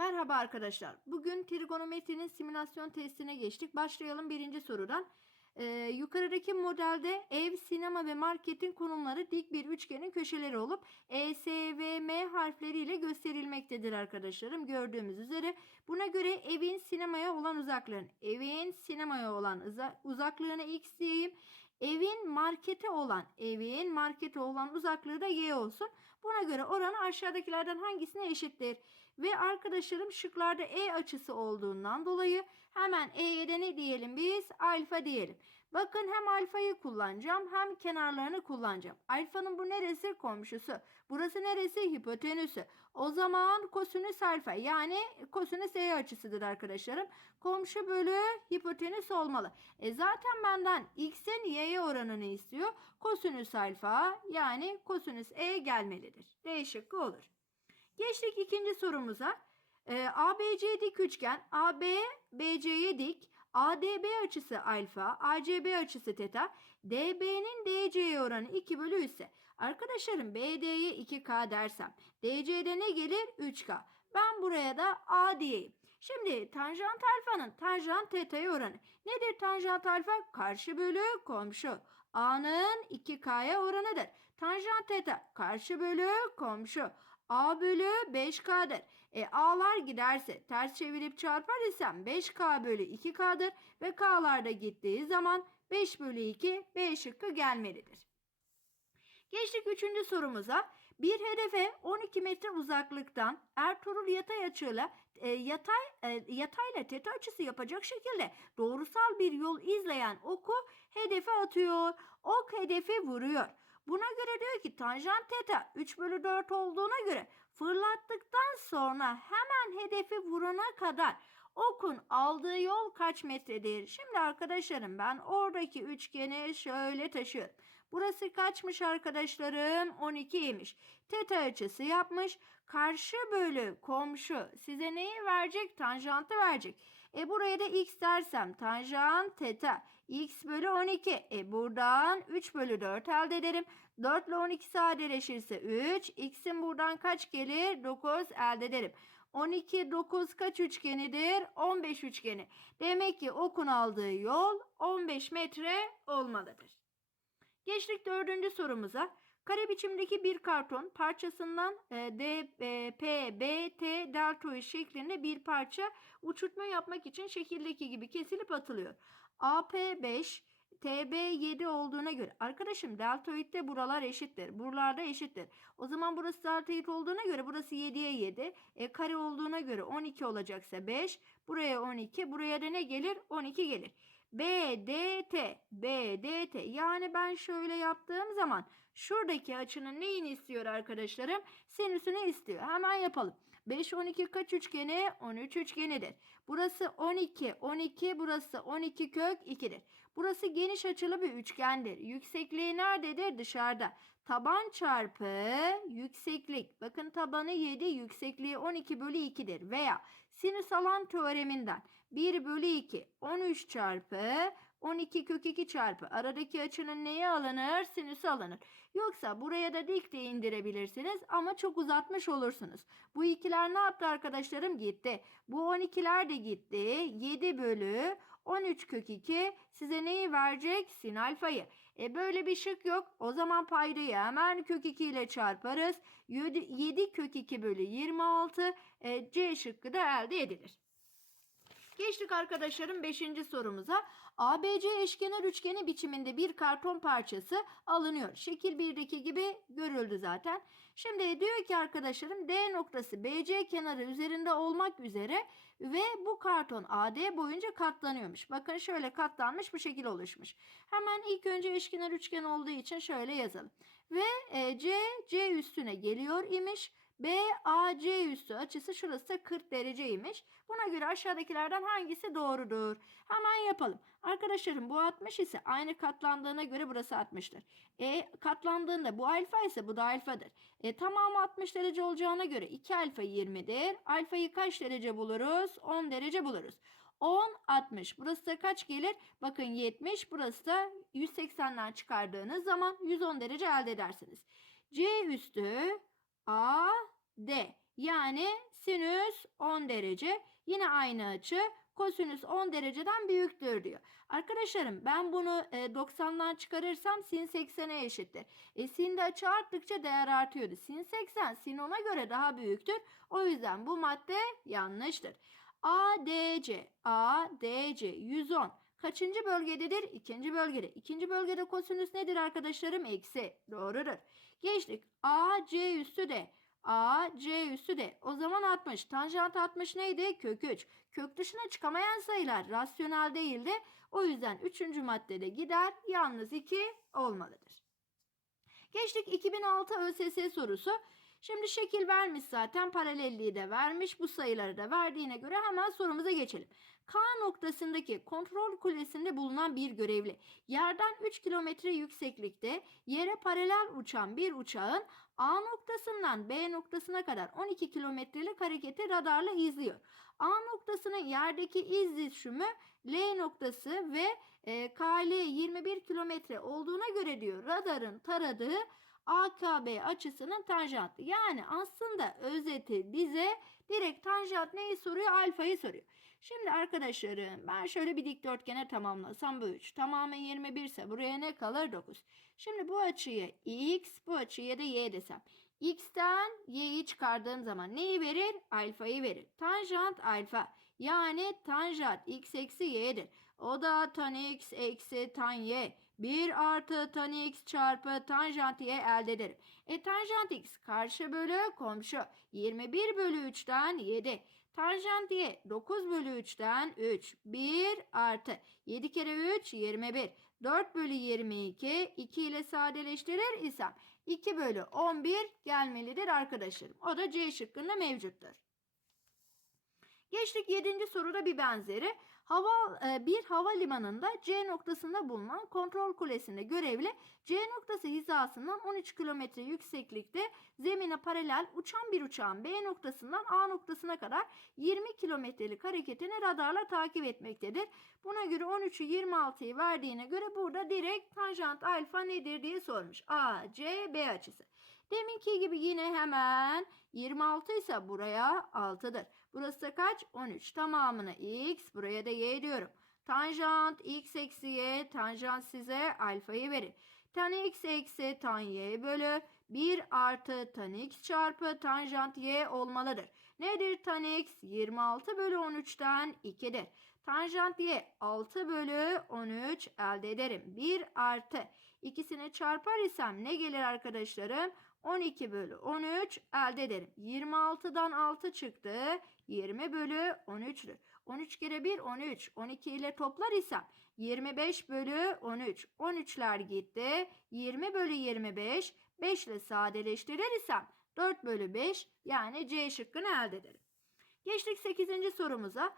Merhaba arkadaşlar. Bugün trigonometrinin simülasyon testine geçtik. Başlayalım birinci sorudan. Ee, yukarıdaki modelde ev, sinema ve marketin konumları dik bir üçgenin köşeleri olup E, S ve M harfleriyle gösterilmektedir arkadaşlarım. Gördüğümüz üzere buna göre evin sinemaya olan uzaklığını, evin sinemaya olan uza- uzaklığını x diyeyim. Evin markete olan, evin markete olan uzaklığı da y olsun. Buna göre oranı aşağıdakilerden hangisine eşittir? Ve arkadaşlarım şıklarda E açısı olduğundan dolayı hemen E'ye de ne diyelim biz? Alfa diyelim. Bakın hem alfayı kullanacağım hem kenarlarını kullanacağım. Alfanın bu neresi? Komşusu. Burası neresi? Hipotenüsü. O zaman kosinüs alfa yani kosinüs E açısıdır arkadaşlarım. Komşu bölü hipotenüs olmalı. E zaten benden x'in y'ye oranını istiyor. Kosinüs alfa yani kosinüs E gelmelidir. D şıkkı olur. Geçtik ikinci sorumuza. Ee, ABC dik üçgen. AB BC'ye dik. ADB açısı alfa, ACB açısı teta, DB'nin DC'ye oranı 2 bölü 3 ise arkadaşlarım BD'ye 2K dersem DC'de ne gelir? 3K. Ben buraya da A diyeyim. Şimdi tanjant alfanın tanjant teta'ya oranı. Nedir tanjant alfa? Karşı bölü komşu. A'nın 2K'ya oranıdır. Tanjant teta karşı bölü komşu. A bölü 5K'dır. E A'lar giderse ters çevirip çarpar isem 5K bölü 2K'dır ve K'lar da gittiği zaman 5 bölü 2 B şıkkı gelmelidir. Geçtik üçüncü sorumuza. Bir hedefe 12 metre uzaklıktan Ertuğrul yatay açıyla e, yatay e, yatayla teta açısı yapacak şekilde doğrusal bir yol izleyen oku hedefe atıyor. Ok hedefi vuruyor. Buna göre diyor ki tanjant teta 3 bölü 4 olduğuna göre fırlattıktan sonra hemen hedefi vurana kadar okun aldığı yol kaç metredir? Şimdi arkadaşlarım ben oradaki üçgeni şöyle taşıyorum. Burası kaçmış arkadaşlarım? 12'ymiş. Teta açısı yapmış. Karşı bölü komşu size neyi verecek? Tanjantı verecek. E buraya da x dersem tanjant teta x bölü 12. E buradan 3 bölü 4 elde ederim. 4 ile 12 sadeleşirse 3. X'in buradan kaç gelir? 9 elde ederim. 12, 9 kaç üçgenidir? 15 üçgeni. Demek ki okun aldığı yol 15 metre olmalıdır. Geçtik dördüncü sorumuza. Kare biçimdeki bir karton parçasından e, D, e, P, B, T deltoid şeklinde bir parça uçurtma yapmak için şekildeki gibi kesilip atılıyor. AP 5, TB 7 olduğuna göre arkadaşım deltoidde buralar eşittir. Buralarda eşittir. O zaman burası deltoid olduğuna göre burası 7'ye 7. E, kare olduğuna göre 12 olacaksa 5. Buraya 12. Buraya da ne gelir? 12 gelir. BDT, BDT yani ben şöyle yaptığım zaman şuradaki açının neyini istiyor arkadaşlarım? Sinüsünü istiyor. Hemen yapalım. 5, 12 kaç üçgeni? 13 üçgenidir. Burası 12, 12 burası 12 kök 2'dir. Burası geniş açılı bir üçgendir. Yüksekliği nerededir? Dışarıda. Taban çarpı yükseklik. Bakın tabanı 7, yüksekliği 12 bölü 2'dir. Veya sinüs alan teoreminden 1 bölü 2, 13 çarpı 12 kök 2 çarpı aradaki açının neye alınır? Sinüsü alınır. Yoksa buraya da dik de indirebilirsiniz ama çok uzatmış olursunuz. Bu ikiler ne yaptı arkadaşlarım? Gitti. Bu 12'ler de gitti. 7 bölü 13 kök 2 size neyi verecek? Sin alfayı. E böyle bir şık yok. O zaman paydayı hemen kök 2 ile çarparız. 7, 7 kök 2 bölü 26 e, C şıkkı da elde edilir. Geçtik arkadaşlarım 5. sorumuza. ABC eşkenar üçgeni biçiminde bir karton parçası alınıyor. Şekil 1'deki gibi görüldü zaten. Şimdi diyor ki arkadaşlarım D noktası BC kenarı üzerinde olmak üzere ve bu karton AD boyunca katlanıyormuş. Bakın şöyle katlanmış bu şekil oluşmuş. Hemen ilk önce eşkenar üçgen olduğu için şöyle yazalım. Ve e, C C üstüne geliyor imiş. BAC üstü açısı şurası da 40 dereceymiş. Buna göre aşağıdakilerden hangisi doğrudur? Hemen yapalım. Arkadaşlarım bu 60 ise aynı katlandığına göre burası 60'tır. E katlandığında bu alfa ise bu da alfadır. E tamamı 60 derece olacağına göre 2 alfa 20'dir. Alfayı kaç derece buluruz? 10 derece buluruz. 10, 60. Burası da kaç gelir? Bakın 70. Burası da 180'den çıkardığınız zaman 110 derece elde edersiniz. C üstü A, D. Yani sinüs 10 derece. Yine aynı açı kosinüs 10 dereceden büyüktür diyor. Arkadaşlarım ben bunu e, 90'dan çıkarırsam sin 80'e eşittir. E, sin de açı arttıkça değer artıyordu. Sin 80 sin 10'a göre daha büyüktür. O yüzden bu madde yanlıştır. ADC, ADC 110 kaçıncı bölgededir? İkinci bölgede. İkinci bölgede kosinüs nedir arkadaşlarım? Eksi. Doğrudur. Geçtik. AC üstü de. AC üstü de. O zaman 60. Tanjant 60 neydi? Kök 3. Kök dışına çıkamayan sayılar rasyonel değildi. O yüzden 3. maddede gider. Yalnız 2 olmalıdır. Geçtik 2006 ÖSS sorusu. Şimdi şekil vermiş zaten paralelliği de vermiş bu sayıları da verdiğine göre hemen sorumuza geçelim. K noktasındaki kontrol kulesinde bulunan bir görevli yerden 3 kilometre yükseklikte yere paralel uçan bir uçağın A noktasından B noktasına kadar 12 kilometrelik hareketi radarla izliyor. A noktasının yerdeki iz düşümü L noktası ve e, KL 21 kilometre olduğuna göre diyor radarın taradığı AKB açısının tanjantı. Yani aslında özeti bize direkt tanjant neyi soruyor? Alfayı soruyor. Şimdi arkadaşlarım ben şöyle bir dikdörtgene tamamlasam bu 3. Tamamı 21 ise buraya ne kalır? 9. Şimdi bu açıya x bu açıya da y desem. X'ten y'yi çıkardığım zaman neyi verir? Alfayı verir. Tanjant alfa. Yani tanjant x eksi y'dir. O da tan x eksi tan y. 1 artı tan x çarpı tanjant y elde ederim. E tanjant x karşı bölü komşu. 21 bölü 3'ten 7. Tanjant y 9 bölü 3'ten 3. 1 artı 7 kere 3 21. 4 bölü 22 2 ile sadeleştirir isem 2 bölü 11 gelmelidir arkadaşlarım. O da C şıkkında mevcuttur. Geçtik 7. soruda bir benzeri. Hava e, bir havalimanında C noktasında bulunan kontrol kulesinde görevli C noktası hizasından 13 kilometre yükseklikte zemine paralel uçan bir uçağın B noktasından A noktasına kadar 20 kilometrelik hareketini radarla takip etmektedir. Buna göre 13'ü 26'yı verdiğine göre burada direkt tanjant alfa nedir diye sormuş. A, C, B açısı. Deminki gibi yine hemen 26 ise buraya 6'dır. Burası kaç? 13. Tamamına x, buraya da y diyorum. Tanjant x eksi y, tanjant size alfayı verir. Tan x eksi tan y bölü 1 artı tan x çarpı tanjant y olmalıdır. Nedir tan x? 26 bölü 13'ten 2'dir. Tanjant y 6 bölü 13 elde ederim. 1 artı ikisini çarpar isem ne gelir arkadaşlarım? 12 bölü 13 elde ederim. 26'dan 6 çıktı. 20 bölü 13'tür. 13 kere 1 13. 12 ile toplar isem 25 bölü 13. 13'ler gitti. 20 bölü 25. 5 ile sadeleştirir isem 4 bölü 5 yani C şıkkını elde ederim. Geçtik 8. sorumuza.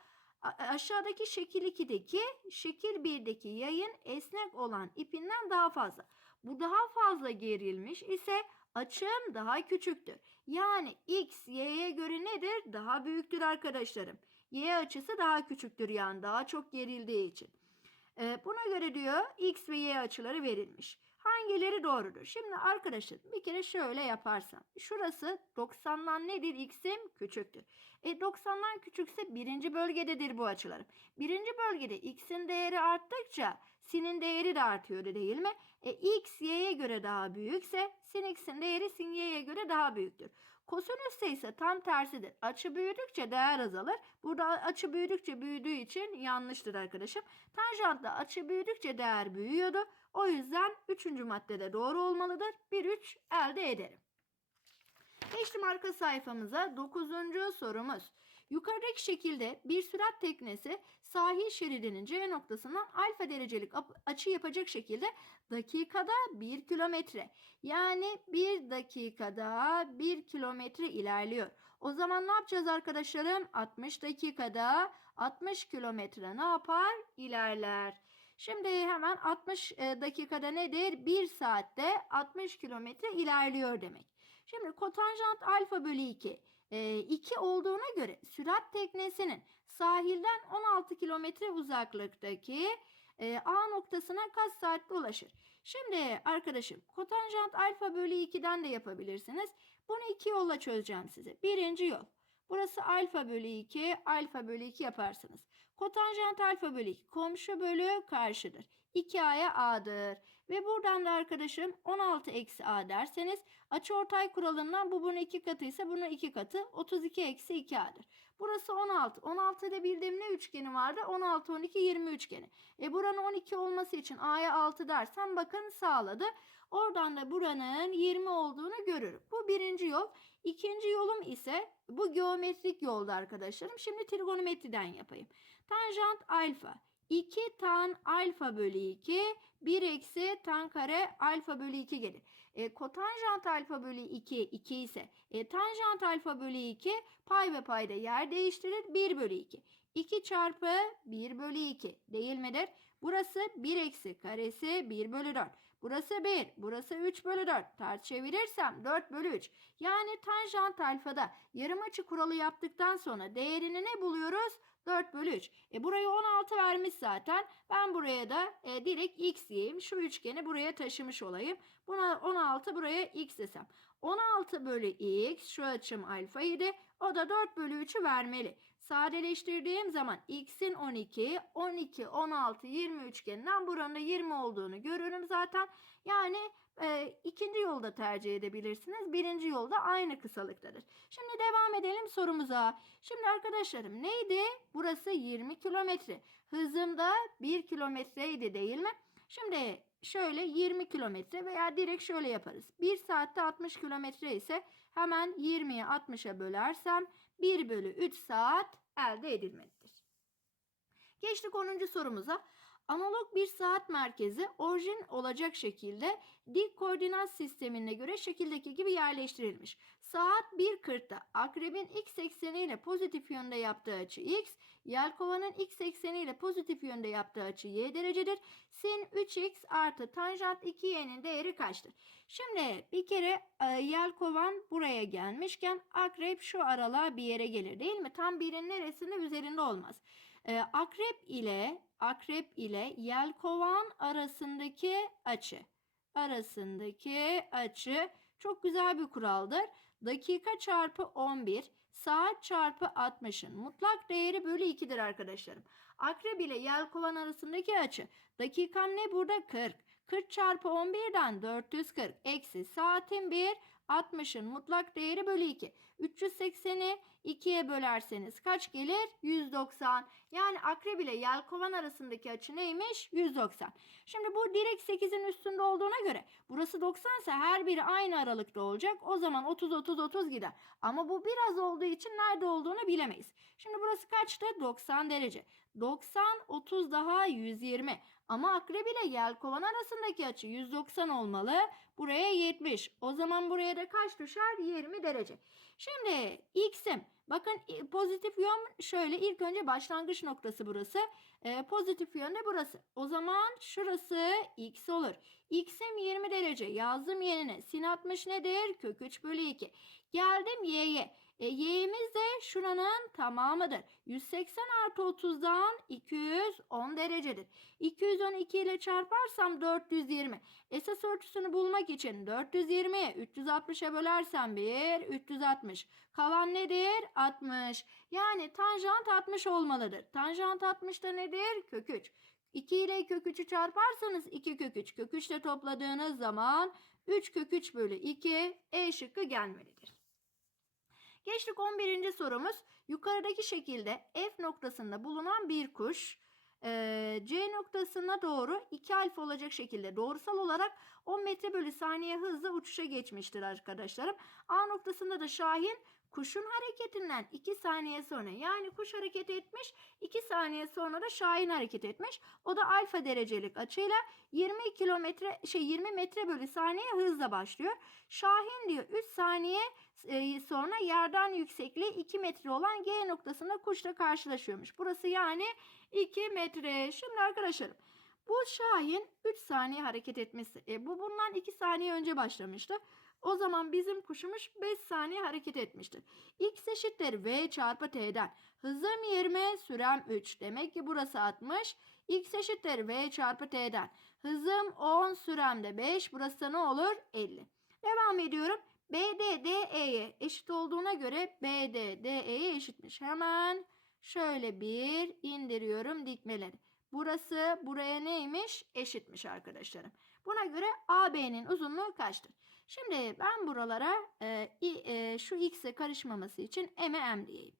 Aşağıdaki şekil 2'deki şekil 1'deki yayın esnek olan ipinden daha fazla. Bu daha fazla gerilmiş ise açım daha küçüktür. Yani x y'ye göre nedir? Daha büyüktür arkadaşlarım. Y açısı daha küçüktür yani daha çok gerildiği için. Ee, buna göre diyor x ve y açıları verilmiş. Hangileri doğrudur? Şimdi arkadaşlar bir kere şöyle yaparsam. Şurası 90'dan nedir? X'im küçüktür. E 90'dan küçükse birinci bölgededir bu açılarım. Birinci bölgede x'in değeri arttıkça sin'in değeri de artıyor değil mi? E, x y'ye göre daha büyükse sin x'in değeri sin y'ye göre daha büyüktür. Kosinüste ise tam tersidir. Açı büyüdükçe değer azalır. Burada açı büyüdükçe büyüdüğü için yanlıştır arkadaşım. Tanjantta açı büyüdükçe değer büyüyordu. O yüzden 3. maddede doğru olmalıdır. 1-3 elde ederim. Geçtim arka sayfamıza 9. sorumuz. Yukarıdaki şekilde bir sürat teknesi sahil şeridinin C noktasından alfa derecelik açı yapacak şekilde dakikada 1 kilometre yani 1 dakikada 1 kilometre ilerliyor. O zaman ne yapacağız arkadaşlarım? 60 dakikada 60 kilometre ne yapar? İlerler. Şimdi hemen 60 e, dakikada nedir? 1 saatte 60 kilometre ilerliyor demek. Şimdi kotanjant alfa bölü 2 e, 2 olduğuna göre sürat teknesinin sahilden 16 kilometre uzaklıktaki A noktasına kaç saatte ulaşır? Şimdi arkadaşım kotanjant alfa bölü 2'den de yapabilirsiniz. Bunu iki yolla çözeceğim size. Birinci yol. Burası alfa bölü 2, alfa bölü 2 yaparsınız. Kotanjant alfa bölü 2 komşu bölü karşıdır. 2a'ya a'dır. Ve buradan da arkadaşım 16 eksi a derseniz açıortay kuralından bu bunun 2 katı ise bunun 2 katı 32 eksi 2a'dır. Burası 16. 16'da bildiğim ne üçgeni vardı? 16, 12, 20 üçgeni. E buranın 12 olması için a'ya 6 dersem bakın sağladı. Oradan da buranın 20 olduğunu görürüm. Bu birinci yol. İkinci yolum ise bu geometrik yolda arkadaşlarım. Şimdi trigonometriden yapayım. Tanjant alfa. 2 tan alfa bölü 2 1 eksi tan kare alfa bölü 2 gelir. E, kotanjant alfa bölü 2 2 ise e, tanjant alfa bölü 2 pay ve payda yer değiştirir 1 bölü 2. 2 çarpı 1 bölü 2 değil midir? Burası 1 eksi karesi 1 bölü 4. Burası 1, burası 3 bölü 4. Ters çevirirsem 4 bölü 3. Yani tanjant alfada yarım açı kuralı yaptıktan sonra değerini ne buluyoruz? 4 bölü 3. E burayı 16 vermiş zaten. Ben buraya da e, direkt x diyeyim. Şu üçgeni buraya taşımış olayım. Buna 16 buraya x desem. 16 bölü x şu açım alfa idi. O da 4 bölü 3'ü vermeli. Sadeleştirdiğim zaman x'in 12, 12, 16, 20 üçgeninden buranın da 20 olduğunu görürüm zaten. Yani e, ikinci yolda tercih edebilirsiniz. Birinci yolda aynı kısalıktadır. Şimdi devam edelim sorumuza. Şimdi arkadaşlarım neydi? Burası 20 kilometre. Hızım da 1 kilometreydi değil mi? Şimdi şöyle 20 kilometre veya direkt şöyle yaparız. 1 saatte 60 kilometre ise hemen 20'ye 60'a bölersem 1 bölü 3 saat elde edilmelidir. Geçtik 10. sorumuza. Analog bir saat merkezi orijin olacak şekilde dik koordinat sistemine göre şekildeki gibi yerleştirilmiş. Saat 1.40'da akrebin x ekseniyle pozitif yönde yaptığı açı x, yelkovanın x ekseniyle pozitif yönde yaptığı açı y derecedir. Sin 3x artı tanjant 2y'nin değeri kaçtır? Şimdi bir kere e, yelkovan buraya gelmişken akrep şu aralığa bir yere gelir değil mi? Tam birin neresinde üzerinde olmaz. E, akrep ile akrep ile yelkovan arasındaki açı arasındaki açı çok güzel bir kuraldır. Dakika çarpı 11 saat çarpı 60'ın mutlak değeri bölü 2'dir arkadaşlarım. Akrep ile yelkovan arasındaki açı dakikam ne burada 40. 40 çarpı 11'den 440 eksi saatin 1 60'ın mutlak değeri bölü 2. 380'i 2'ye bölerseniz kaç gelir? 190. Yani akrep ile yelkovan arasındaki açı neymiş? 190. Şimdi bu direkt 8'in üstünde olduğuna göre burası 90 ise her biri aynı aralıkta olacak. O zaman 30 30 30 gider. Ama bu biraz olduğu için nerede olduğunu bilemeyiz. Şimdi burası kaçtı? 90 derece. 90 30 daha 120. Ama akrep ile yelkovan arasındaki açı 190 olmalı. Buraya 70. O zaman buraya da kaç düşer? 20 derece. Şimdi x'im bakın pozitif yön şöyle ilk önce başlangıç noktası burası. Ee, pozitif yönde burası. O zaman şurası x olur. x'im 20 derece yazdım yerine. Sin 60 nedir? Kök 3 bölü 2. Geldim y'ye. E, y'imiz de şuranın tamamıdır. 180 artı 30'dan 210 derecedir. 212 ile çarparsam 420. Esas ölçüsünü bulmak için 420'ye 360'a bölersem 1, 360. Kalan nedir? 60. Yani tanjant 60 olmalıdır. Tanjant 60 da nedir? Kök 3. 2 ile kök 3'ü çarparsanız 2 kök 3. Kök 3 ile topladığınız zaman 3 kök 3 bölü 2 E şıkkı gelmelidir. Geçtik 11. sorumuz. Yukarıdaki şekilde F noktasında bulunan bir kuş eee, C noktasına doğru 2 alfa olacak şekilde doğrusal olarak 10 metre bölü saniye hızla uçuşa geçmiştir arkadaşlarım. A noktasında da Şahin kuşun hareketinden 2 saniye sonra yani kuş hareket etmiş 2 saniye sonra da Şahin hareket etmiş. O da alfa derecelik açıyla 20 kilometre şey 20 metre bölü saniye hızla başlıyor. Şahin diyor 3 saniye e, sonra yerden yüksekliği 2 metre olan G noktasında kuşla karşılaşıyormuş. Burası yani 2 metre. Şimdi arkadaşlarım bu Şahin 3 saniye hareket etmesi. E, bu bundan 2 saniye önce başlamıştı. O zaman bizim kuşumuz 5 saniye hareket etmiştir. X eşittir V çarpı T'den. Hızım 20, sürem 3. Demek ki burası 60. X eşittir V çarpı T'den. Hızım 10, sürem de 5. Burası ne olur? 50. Devam ediyorum. BD DE'ye eşit olduğuna göre BD DE'ye eşitmiş. Hemen şöyle bir indiriyorum dikmeleri. Burası buraya neymiş? Eşitmiş arkadaşlarım. Buna göre AB'nin uzunluğu kaçtır? Şimdi ben buralara e, e, şu x'e karışmaması için m'e m diyeyim.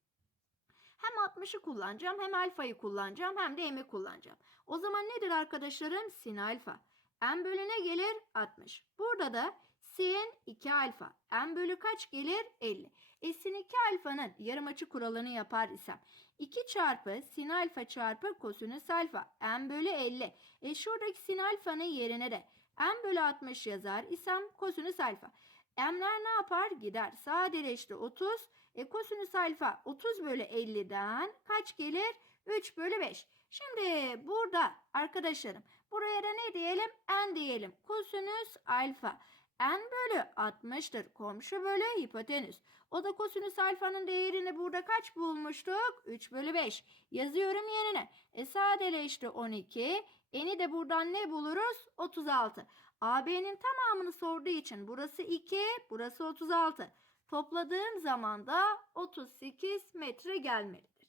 Hem 60'ı kullanacağım hem alfayı kullanacağım hem de m'i kullanacağım. O zaman nedir arkadaşlarım? Sin alfa. m bölü ne gelir? 60. Burada da sin 2 alfa. m bölü kaç gelir? 50. E sin 2 alfanın yarım açı kuralını yapar isem 2 çarpı sin alfa çarpı kosinüs alfa m bölü 50. E şuradaki sin alfanın yerine de m bölü 60 yazar isem kosinüs alfa. M'ler ne yapar? Gider. Sadeleşti 30. E kosinüs alfa 30 bölü 50'den kaç gelir? 3 bölü 5. Şimdi burada arkadaşlarım buraya da ne diyelim? N diyelim. Kosinüs alfa. N bölü 60'tır. Komşu bölü hipotenüs. O da kosinüs alfanın değerini burada kaç bulmuştuk? 3 bölü 5. Yazıyorum yerine. E sadeleşti 12. Eni de buradan ne buluruz? 36. AB'nin tamamını sorduğu için burası 2, burası 36. Topladığım zaman da 38 metre gelmelidir.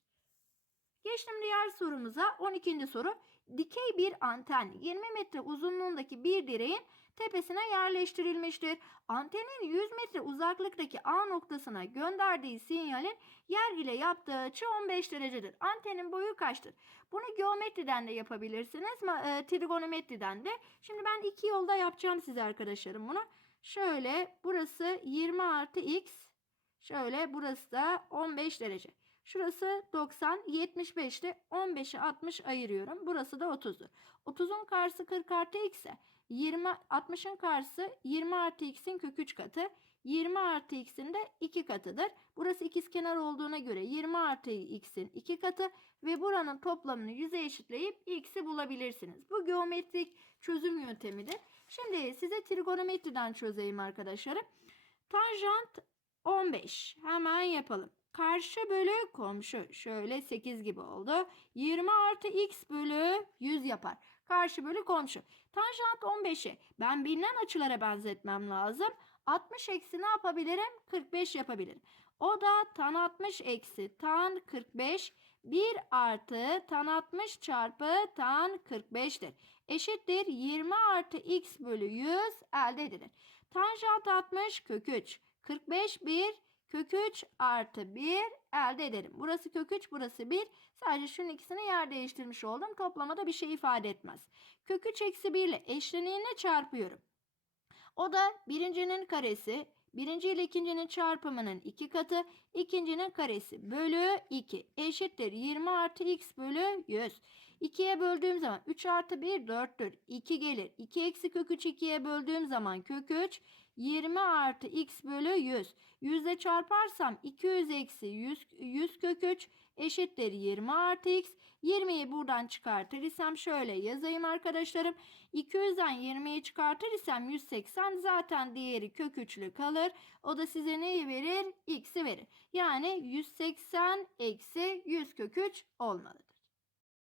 Geçtim diğer sorumuza. 12. soru. Dikey bir anten 20 metre uzunluğundaki bir direğin tepesine yerleştirilmiştir. Antenin 100 metre uzaklıktaki A noktasına gönderdiği sinyalin yer ile yaptığı açı 15 derecedir. Antenin boyu kaçtır? Bunu geometriden de yapabilirsiniz, e, trigonometriden de. Şimdi ben iki yolda yapacağım size arkadaşlarım bunu. Şöyle burası 20 artı x. Şöyle burası da 15 derece. Şurası 90, 75'te 15'e 60 ayırıyorum. Burası da 30'dur. 30'un karşısı 40 artı x ise 20, 60'ın karşısı 20 artı x'in kök 3 katı. 20 artı x'in de 2 katıdır. Burası ikizkenar olduğuna göre 20 artı x'in 2 katı ve buranın toplamını 100'e eşitleyip x'i bulabilirsiniz. Bu geometrik çözüm yöntemidir. Şimdi size trigonometriden çözeyim arkadaşlarım. Tanjant 15. Hemen yapalım. Karşı bölü komşu. Şöyle 8 gibi oldu. 20 artı x bölü 100 yapar. Karşı bölü komşu. Tanjant 15'i ben bilinen açılara benzetmem lazım. 60 eksi ne yapabilirim? 45 yapabilirim. O da tan 60 eksi tan 45 1 artı tan 60 çarpı tan 45'tir. Eşittir 20 artı x bölü 100 elde edilir. Tanjant 60 kök 3. 45 1 kök 3 artı 1 elde ederim. Burası kök 3 burası 1. Sadece şunun ikisini yer değiştirmiş oldum. Toplamada bir şey ifade etmez. Kök 3 eksi 1 ile eşleniğine çarpıyorum. O da birincinin karesi. Birinci ile ikincinin çarpımının iki katı. ikincinin karesi bölü 2 eşittir 20 artı x bölü 100. 2'ye böldüğüm zaman 3 artı 1 4'tür. 2 gelir. 2 eksi kök 3 2'ye böldüğüm zaman kök 3 20 artı x bölü 100. 100 ile çarparsam 200 eksi 100, 100 kök 3 eşittir 20 artı x. 20'yi buradan çıkartır isem şöyle yazayım arkadaşlarım. 200'den 20'yi çıkartır isem 180 zaten diğeri kök 3'lü kalır. O da size neyi verir? X'i verir. Yani 180 eksi 100 kök 3 olmalıdır.